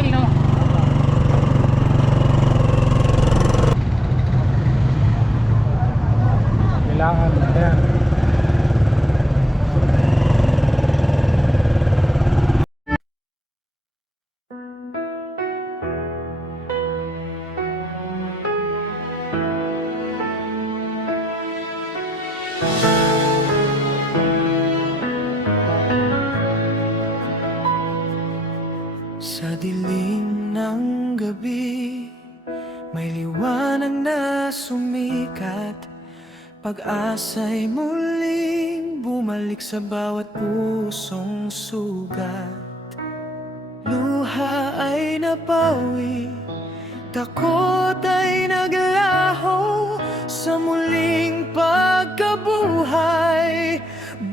profile, no? Kailangan, ayan. Sa dilim ng gabi, may liwanag na sumikat. Pag-asa'y muling bumalik sa bawat pusong sugat. Luha ay napawi, takot ay naglaho sa muling pagkabuhay.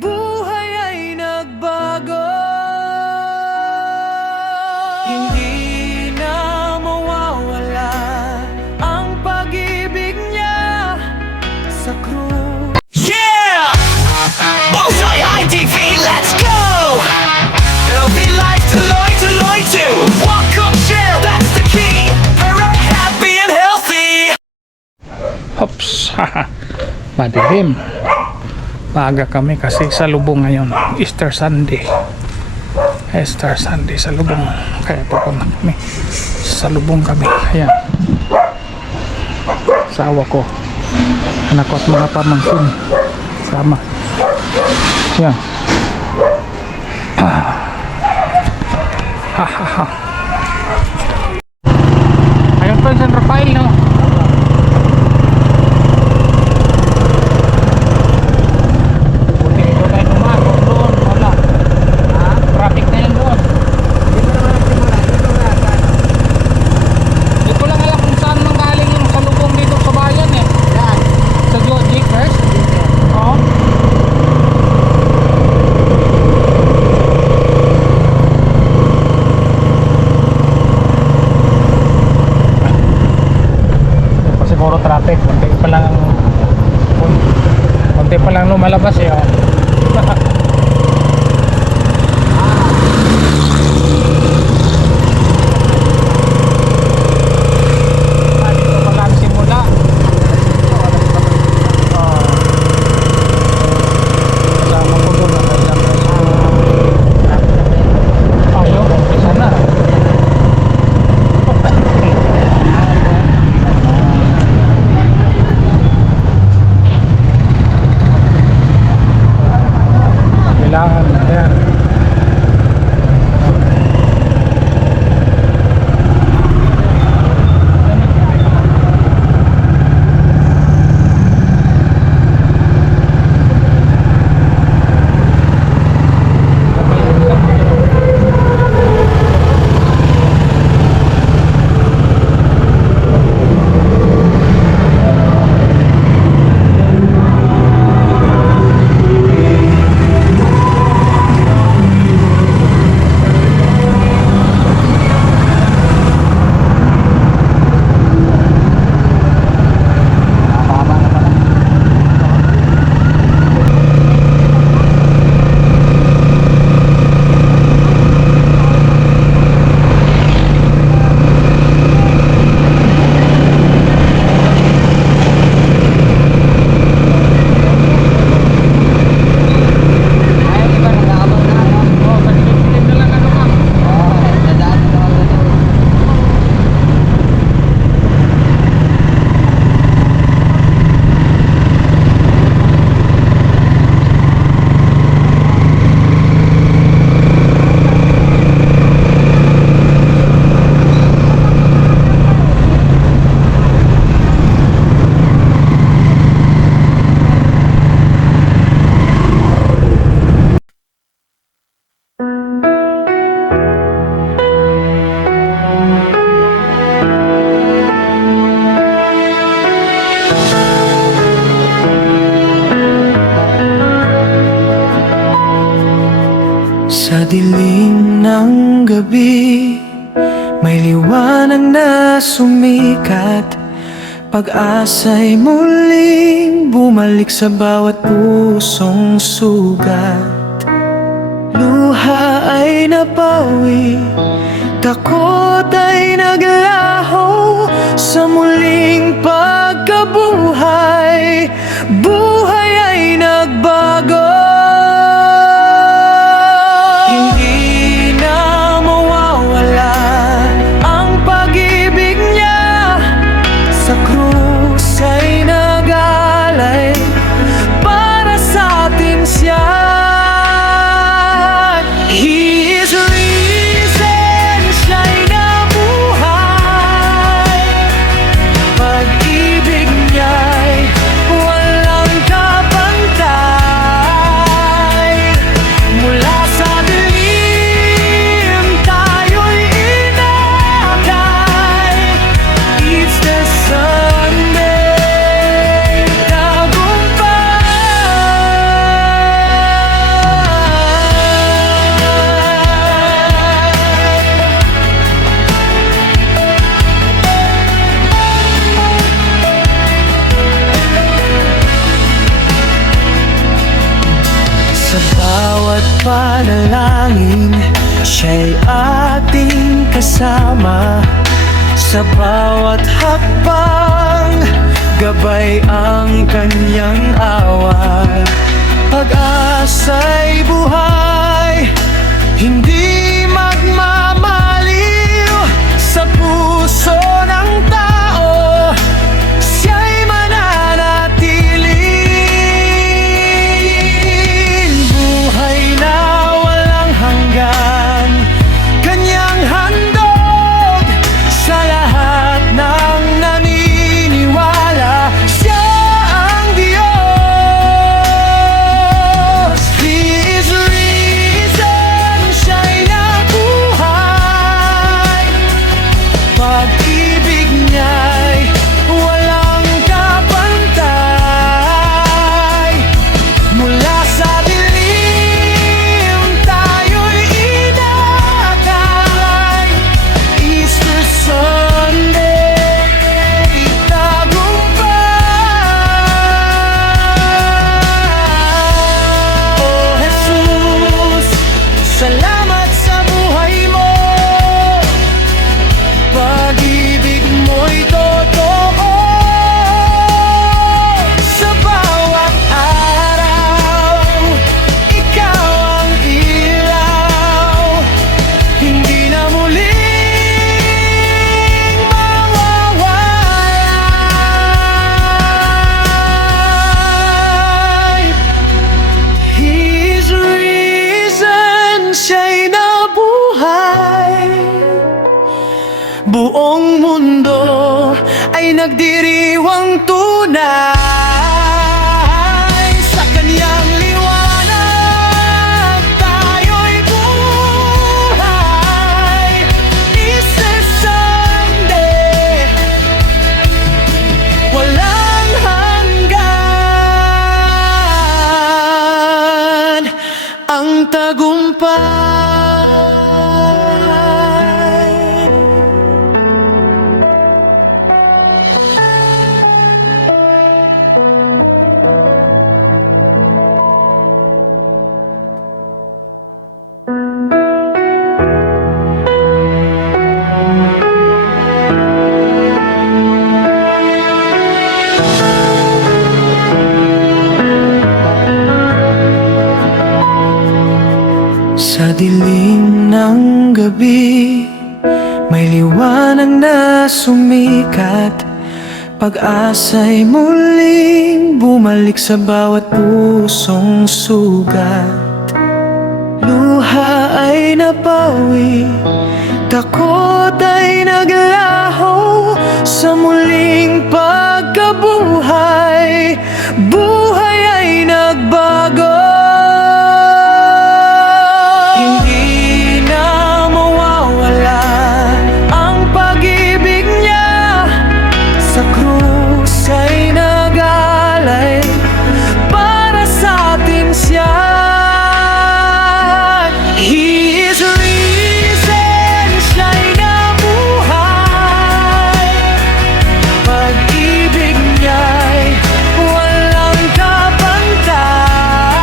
Buhay ay nagbago. Hindi na mawawala ang pag-ibig niya sa krus. Yeah! Bullseye High TV, let's go! It'll be like Tuloy Tuloy 2. Walk up, chill, that's the key. We're happy and healthy. Hops! Madilim. Maaga kami kasi sa lubong ngayon. Easter Sunday sa lubong, kaya pupunta kami sa lubong kami. Ayan, asawa ko, anak ko at mga pamangkin sama. Ayan. Ayun po yung San Rafael, no? Siguro traffic, konti pa lang lumalabas eh, oh. Dito pa lang simula. Kasama ko doon ayun, isa na. Kailangan, ayan. Sa dilim ng gabi, may liwanag na sumikat. Pag-asa'y muling bumalik sa bawat pusong sugat. Luha ay napawi, takot ay naglaho sa muling pagkabuhay. Buhay ay nagbago, hindi na mawawala ang pag-ibig niya. Sa krus ay nagalay, para sa atin siya. He is risen, siya'y nabuhay. Pag-ibig niya'y walang kapantay. Mula sa dilim tayo'y inakay. It's the Sunday sa bawat panalangin, siya'y ating kasama. Sa bawat hakbang, gabay ang kanyang awa. Pag-asa'y buhay, hindi magmamaliw. Sa puso ng tao, siya'y mananatili. Buhay na walang hanggan, kanyang handog sa lahat ng naniniwala. Siya ang Diyos. He is risen, siya'y nabuhay. Pag-ibig niya'y walang kapantay. Mula sa dilim tayo'y inakay. Easter Sunday, tagumpay. Oh Jesus, salamat sa buhay mo. Pag-ibig mo'y totoo. Sa bawat araw, ikaw ang ilaw. Hindi na muling mawawala. He is risen, siya'y nabuhay. Buong mundo ay nagdiriwang tunay. Sa kanyang liwanag tayo'y buhay. Easter Sunday, walang hanggan ang tagumpay. Sa dilim ng gabi, may liwanag na sumikat. Pag-asa'y muling bumalik sa bawat pusong sugat. Luha ay napawi, takot ay naglaho sa muling pagkabuhay. Buhay ay nagbago, hindi na mawawala ang pag-ibig niya. Sa krus ay nagalay, para sa atin siya. He is risen, siya'y nabuhay. Pag-ibig niya'y walang kapantay.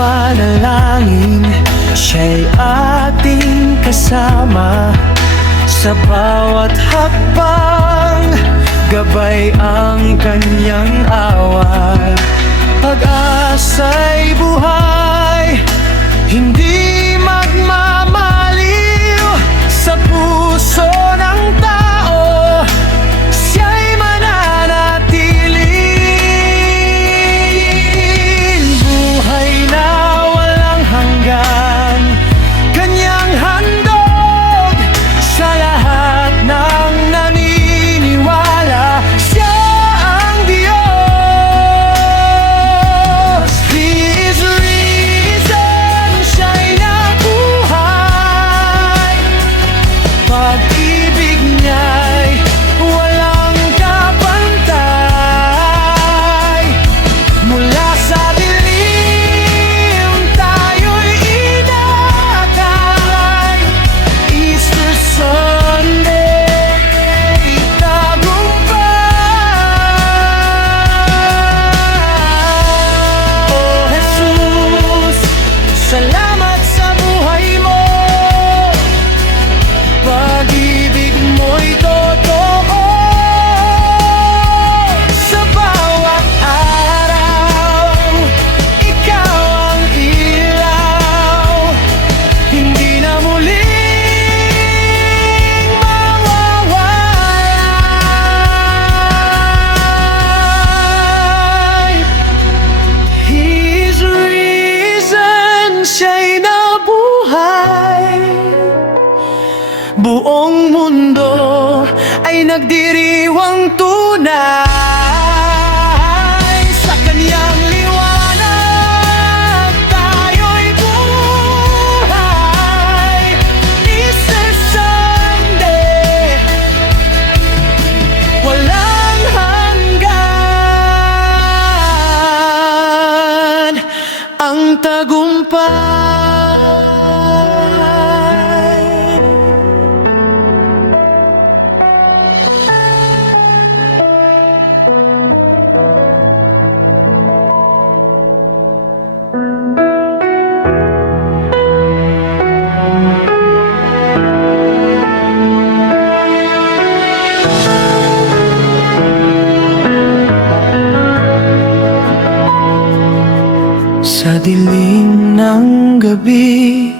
panalangin, siya'y ating kasama sa bawat hakbang. Gabay ang kanyang awa, pag-asa'y buhay, hindi magmamaliw sa puso ng tao. Siya'y mananatiling buhay na walang hanggan, kanyang handog sa lahat ng naniniwala. Siya ang Diyos, He is risen, siya'y nabuhay. Pag-ibig niya'y walang kapantay. Mula sa dilim tayo'y inakay. Easter Sunday, tagumpay. Oh Jesus, salamat sa buhay mo. Pag-ibig mo'y totoo sa bawat araw. Ikaw ang ilaw, hindi na muling mawawala. He is risen, siya'y nabuhay. Buong mundo ay nagdiriwang tunay. Sa kanyang liwanag tayo'y buhay. Easter Sunday, walang hanggan ang tagumpay. Sa dilim ng gabi,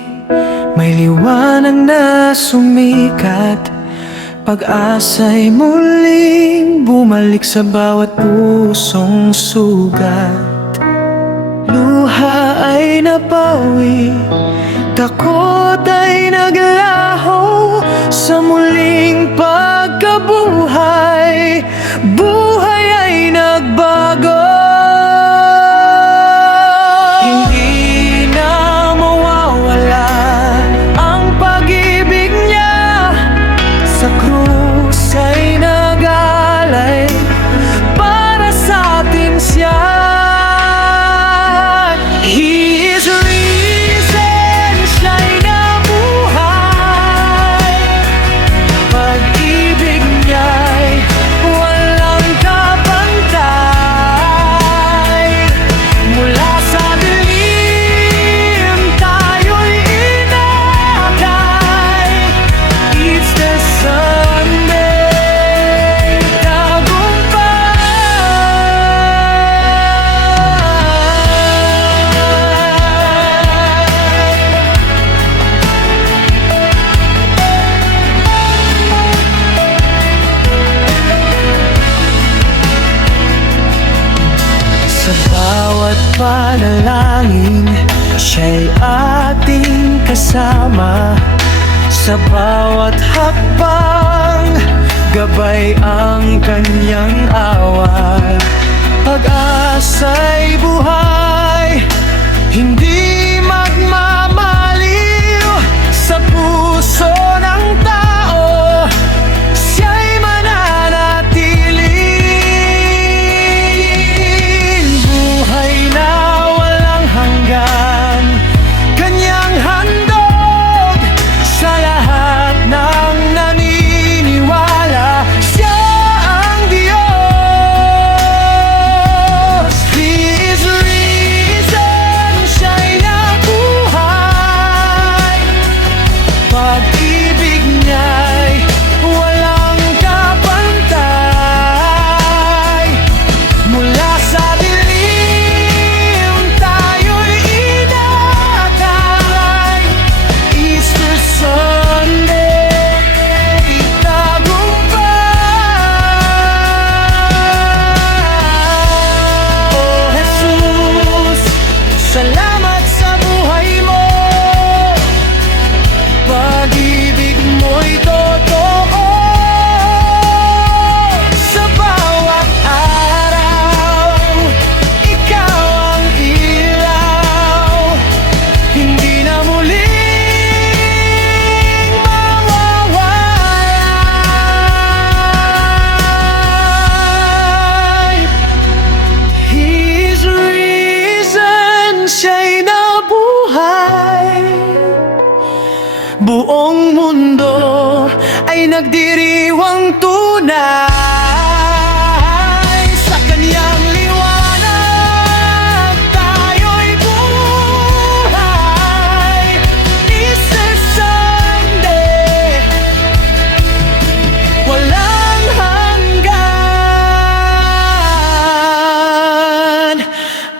may liwanag na sumikat. Pag-asa'y muling bumalik sa bawat pusong sugat. Luha ay napawi, takot ay naglaho sa muling pagkabuhay. Buhay ay nagbago, hindi na mawawala ang pag-ibig niya. Sa krus ay nagalay para sa atin siya. He is risen, siya'y nabuhay. Pag-ibig niya'y walang kapantay. Mula sa dilim tayo'y inakay. It's the Sunday, sa bawat panalangin, siya'y ating kasama. Sa bawat hakbang, gabay ang kanyang awa. Pag-asa'y buhay, hindi magmamaliw sa puso ng tao. Siya'y mananatiling buhay na walang hanggan, kanyang handog sa lahat ng naniniwala. Siya ang Diyos, He is risen, siya'y Buong mundo ay nagdiriwang tunay sa kanyang liwanag. Tayo'y buhay, Easter Sunday, walang hanggan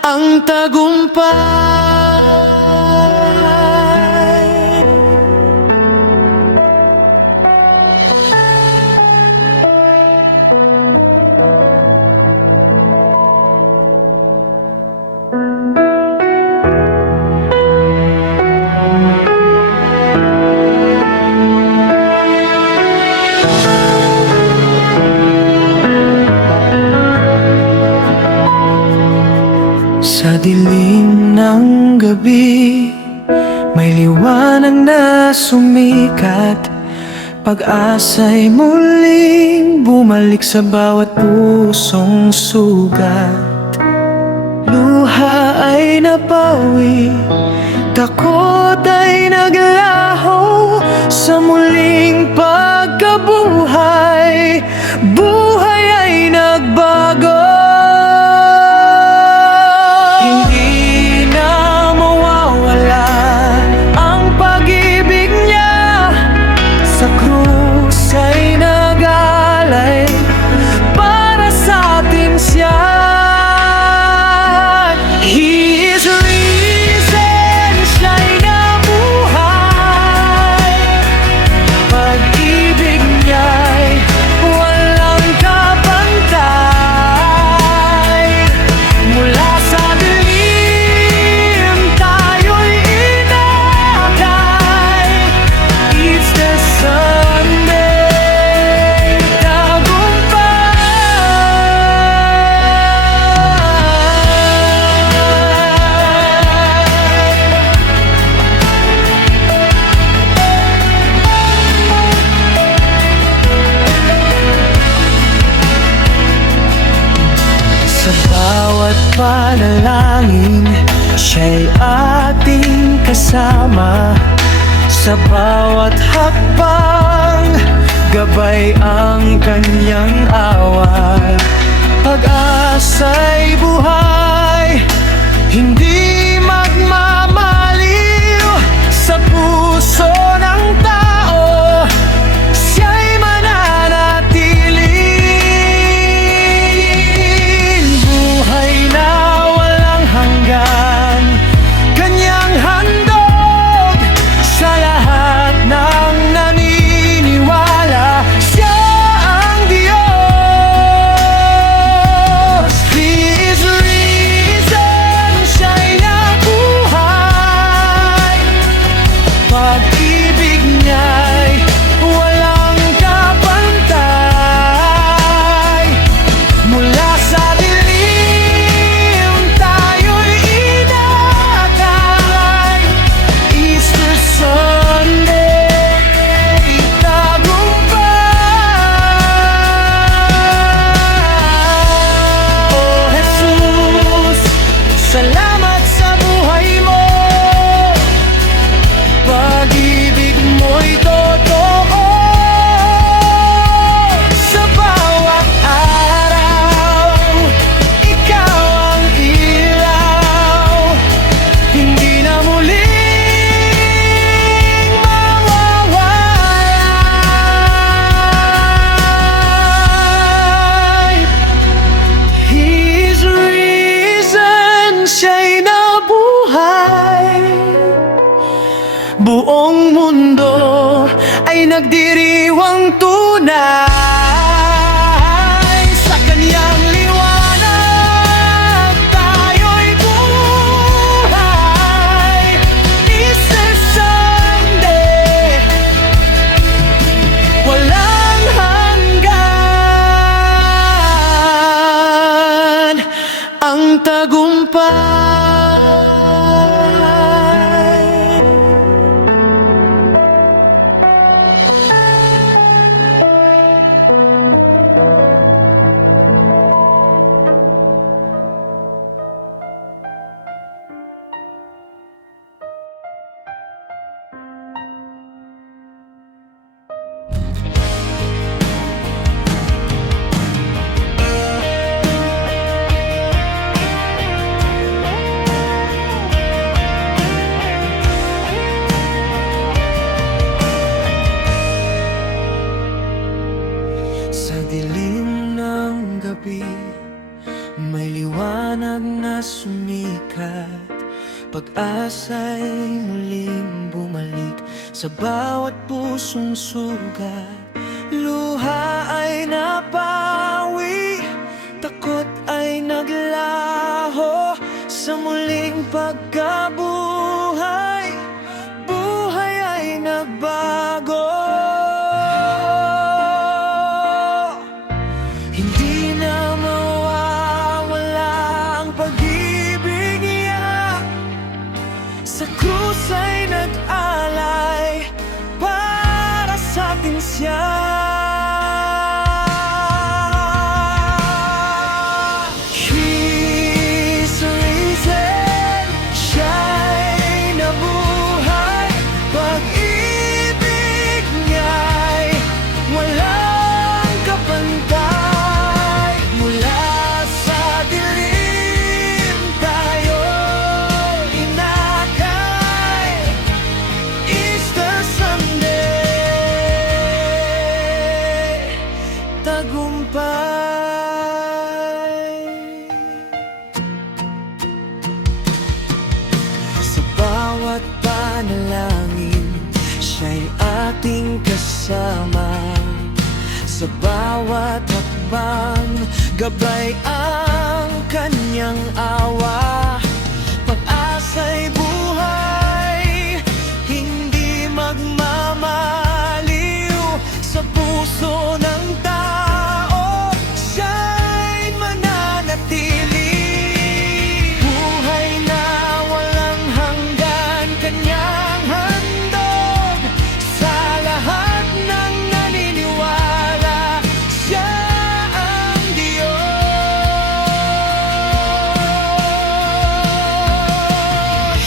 ang tagumpay. Sa dilim ng gabi, may liwanag na sumikat. Pag-asa'y muling bumalik sa bawat pusong sugat. Luha ay napawi, takot ay naglaho sa muling pagkabuhay. Buhay ay nagbago. Hindi na mawawala ang pag-ibig niya. Sa krus ay nagalay para sa atin siya. He is risen, siya'y nabuhay. Pag-ibig niya'y walang kapantay. Mula sa dilim, tayo'y inakay. Easter Sunday, sa bawat panalangin, siya'y ating kasama. Sa bawat hakbang, gabay ang kanyang awa. Pag-asa'y buhay, hindi magmamaliw. Sa puso ng tao, siya'y mananatili. Buhay na walang hanggan, kanyang handog sa lahat ng naniniwala. Siya ang Diyos. He is risen, siya'y nabuhay. Pag-ibig niya'y walang kapantay. Mula sa dilim, tayo'y inakay. Easter Sunday, tagumpay. Oh Jesus, salamat sa buhay mo. Pag-ibig mo'y totoo. Sa bawat araw, ikaw ang ilaw. Hindi na muling mawawala. He is risen, siya'y nabuhay. Buong mundo ay nagdiriwang tunay sa kanyang liwanag. Tayo'y buhay, Easter Sunday, walang hanggan ang tagumpay. Sa bawat pusong sugat, luha ay napawi, takot ay naglaho sa muling pagkabuhay. Buhay ay nagbago, hindi na mawawala ang pag-ibig niya. Sa krus ay nag-alay, para sa atin siya. He's risen, siya'y nabuhay. Pag-ibig niya'y walang kapantay. Mula sa dilim tayo inakay. Easter Sunday, tagumpay. Sa bawat panalangin, siya'y ating kasama. Sa bawat hakbang, gabay ang kanyang awa. Pag-asa'y buhay, hindi magmamaliw. Sa puso ng tao, siya'y mananatili. Buhay na walang hanggan, kanyang handog sa lahat ng naniniwala. Siya ang Diyos.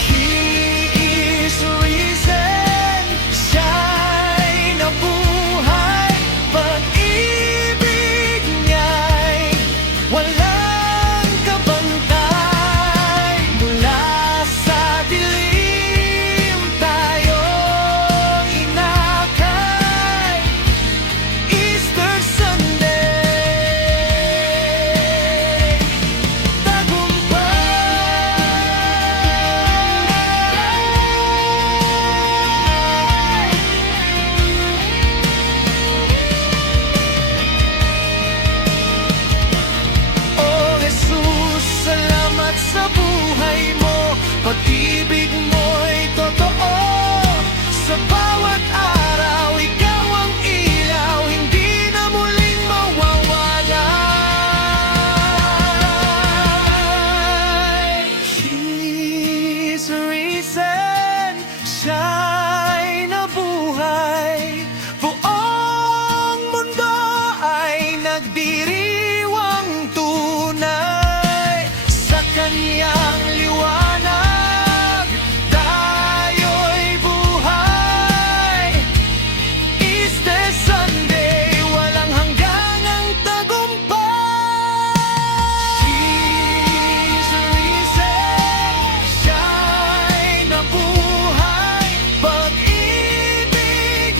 He is risen, siya'y nabuhay. Pag-ibig niya'y walang kabantay. Mula sa dilim tayo inakay. Easter Sunday, tagumpay. Oh Jesus, salamat sa buhay mo. Pag-ibig mo'y totoo. Sa bawat araw, ikaw ang ilaw, hindi na muling mawawala. He's risen, siya'y nabuhay. Buong mundo ay nagdiriwang tunay. Sa kanyang liwanag, tayo'y buhay. Easter Sunday, walang hanggang ang tagumpay. He's risen, siya'y nabuhay. Pag-ibig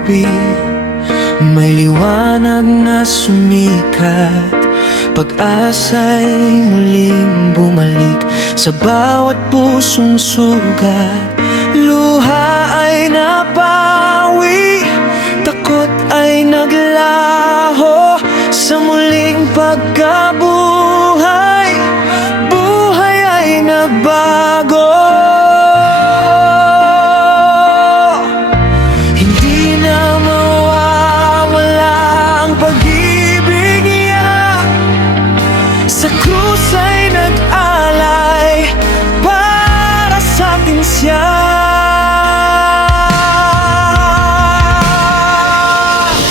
gabi, may liwanag na sumikat. Pag-asa'y muling bumalik sa bawat pusong sugat. Luha ay napawi, takot ay naglaho sa muling pagkabuhay. Buhay ay nagbago. Hindi na mawawala ang pag-ibig niya. Sa krus ay nag-alay para sa atin siya.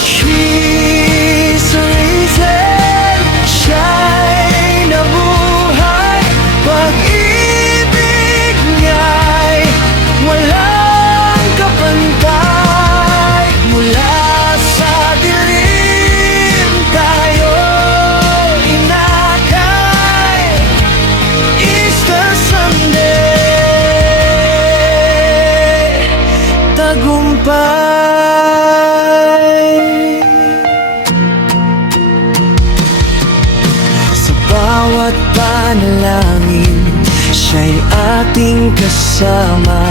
She's the reason, siya'y nabuhay. Pag-ibig niya'y walang kapantay. Mula sa dilim tayo inakay. Easter Sunday, tagumpay. Sa bawat panalangin, siya'y ating kasama.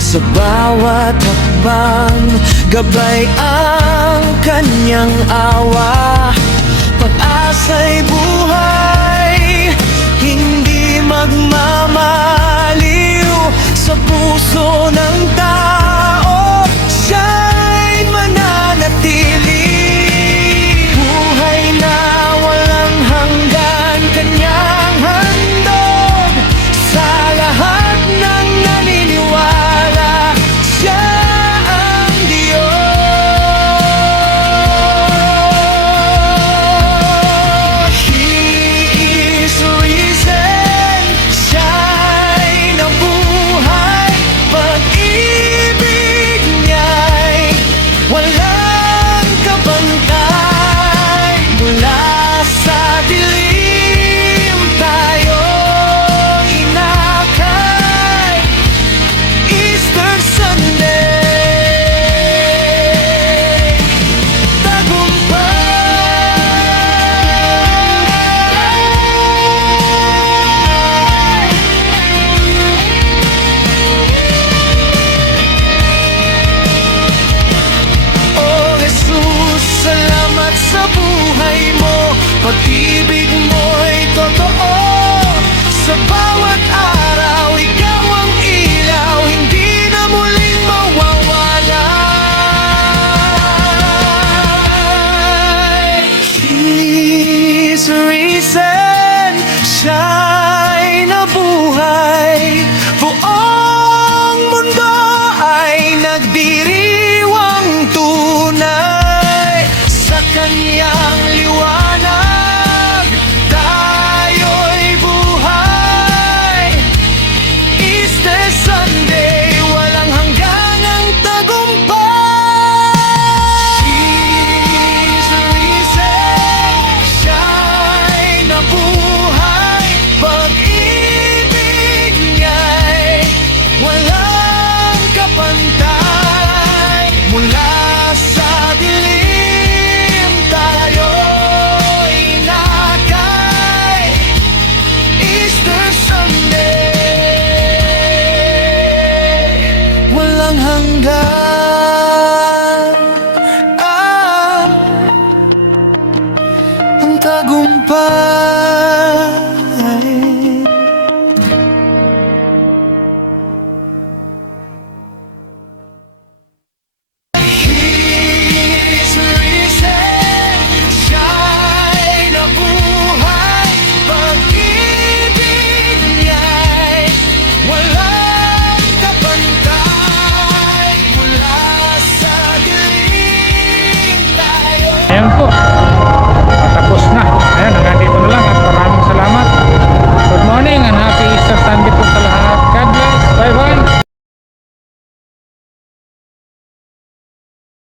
Sa bawat hakbang, gabay ang kanyang awa. Pag-asa'y buhay, hindi magmamaliw. Sa puso ng tao, siya'y mananatili. Buhay na walang hanggan, kanyang handog sa lahat ng naniniwala. Siya ang Diyos. He is the reason, siya'y nabuhay. Pag-ibig niya'y walang kabantay. Mula sa dilim tayo inakay. Easter Sunday, tagumpay. Oh Jesus, salamat sa buhay mo. Pag-ibig mo'y totoo. Sa bawat araw, ikaw ang ilaw, hindi na muling mawawala. He's the reason, siya'y nabuhay. Buong mundo ay nagdiriwang tunay. Sa kanyang liwanag, tayo'y buhay. Easter Sunday, walang hangganang tagumpay. He's the reason, siya'y nabuhay. Pag-ibig niya'y walang kapantay. Mula sa dilim tayo inakay. Easter Sunday, walang hanggan.